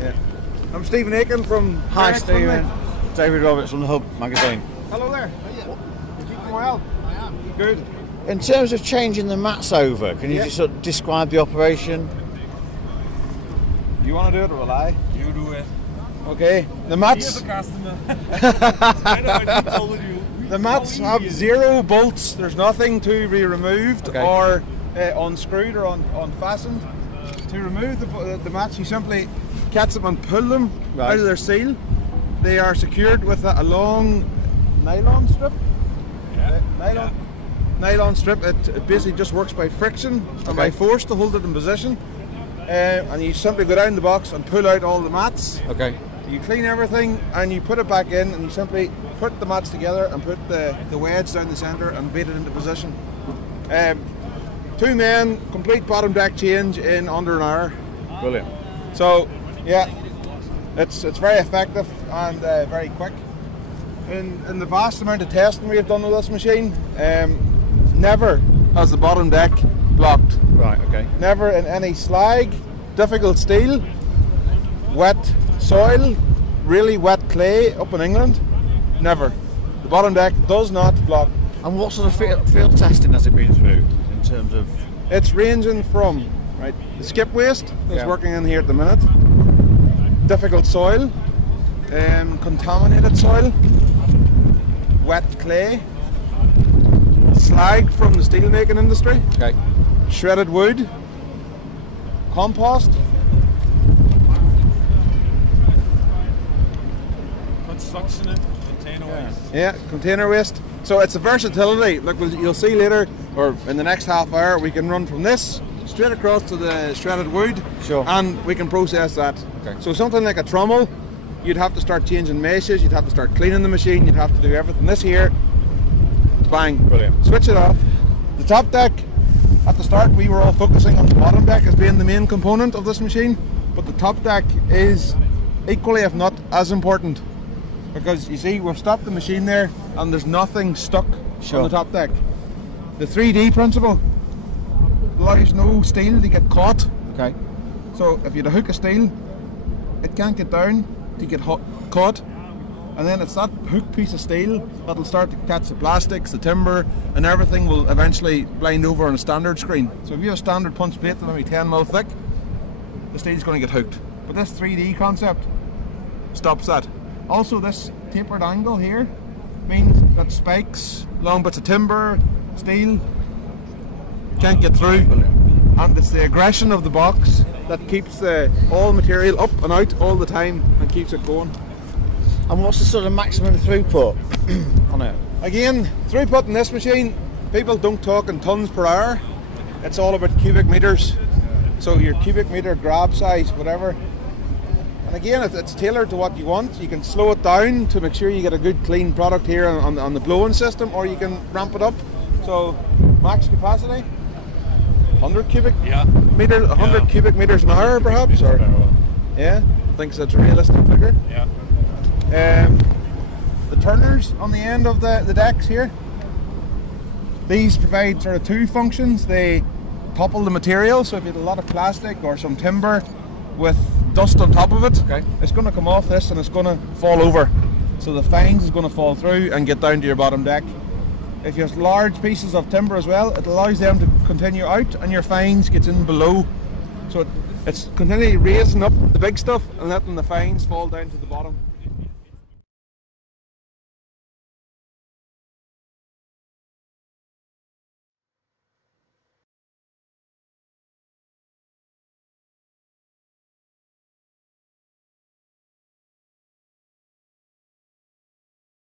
Yeah. I'm Stephen Aiken from Hi Terex Stephen. Finlay. David Roberts from the Hub magazine. Hello there. How are you? You keeping well? I am. Good. In terms of changing the mats over, can you Yeah. just sort of describe the operation? You want to do it or will I? You do it. Okay. The He mats. is a customer. I know, I told you. The mats have 0 bolts. There's nothing to be removed Okay. or unscrewed or unfastened. To remove the mats, you simply catch them and pull them Right. out of their seal. They are secured with a long nylon strip. Nylon strip. It basically just works by friction and by force to hold it in position. And you simply go down the box and pull out all the mats. Okay. You clean everything and you put it back in, and you simply put the mats together and put the wedge down the centre and beat it into position. 2 men, complete bottom deck change in under an hour. Brilliant. So yeah, it's very effective and very quick. In the vast amount of testing we have done with this machine, never has the bottom deck blocked. Right, okay. Never in any slag, difficult steel, wet soil, really wet clay up in England. Never. The bottom deck does not block. And what sort of field testing has it been through in terms of... It's ranging from the skip waste that's working in here at the minute, difficult soil, contaminated soil, wet clay, slag from the steel making industry, Okay. shredded wood, compost. Construction and container waste. Yeah, container waste. So it's a versatility. Like you'll see later, or in the next half hour, we can run from this straight across to the shredded wood, Sure. and we can process that. Okay. So something like a trommel, you'd have to start changing meshes, you'd have to start cleaning the machine, you'd have to do everything. This here, bang, Brilliant. switch it off. The top deck, at the start we were all focusing on the bottom deck as being the main component of this machine, but the top deck is equally, if not as important, because you see we've stopped the machine there and there's nothing stuck on the top deck. The 3D principle allows no steel to get caught. Okay. So if you had a hook of steel, it can't get down to get caught, and then it's that hook piece of steel that'll start to catch the plastics, the timber, and everything will eventually blind over on a standard screen. So if you have a standard punch plate that's maybe 10mm thick, the steel's going to get hooked. But this 3D concept stops that. Also, this tapered angle here means that spikes, long bits of timber, steel can't get through, and it's the aggression of the box that keeps all material up and out all the time and keeps it going. And what's the sort of maximum throughput on it? Again, throughput in this machine, people don't talk in tons per hour. It's all about cubic meters. So your cubic meter grab size, whatever. And again, it's tailored to what you want. You can slow it down to make sure you get a good clean product here on the blowing system, or you can ramp it up. So max capacity, 100 cubic meter, 100 cubic meters an hour perhaps, or yeah, I think that's a realistic figure. Yeah. The turners on the end of the decks here, these provide sort of 2 functions. They topple the material, so if you have a lot of plastic or some timber with dust on top of it, it's going to come off this and it's going to fall over. So the fines is going to fall through and get down to your bottom deck. If you have large pieces of timber as well, it allows them to continue out and your fines gets in below. So it's continually raising up the big stuff and letting the fines fall down to the bottom.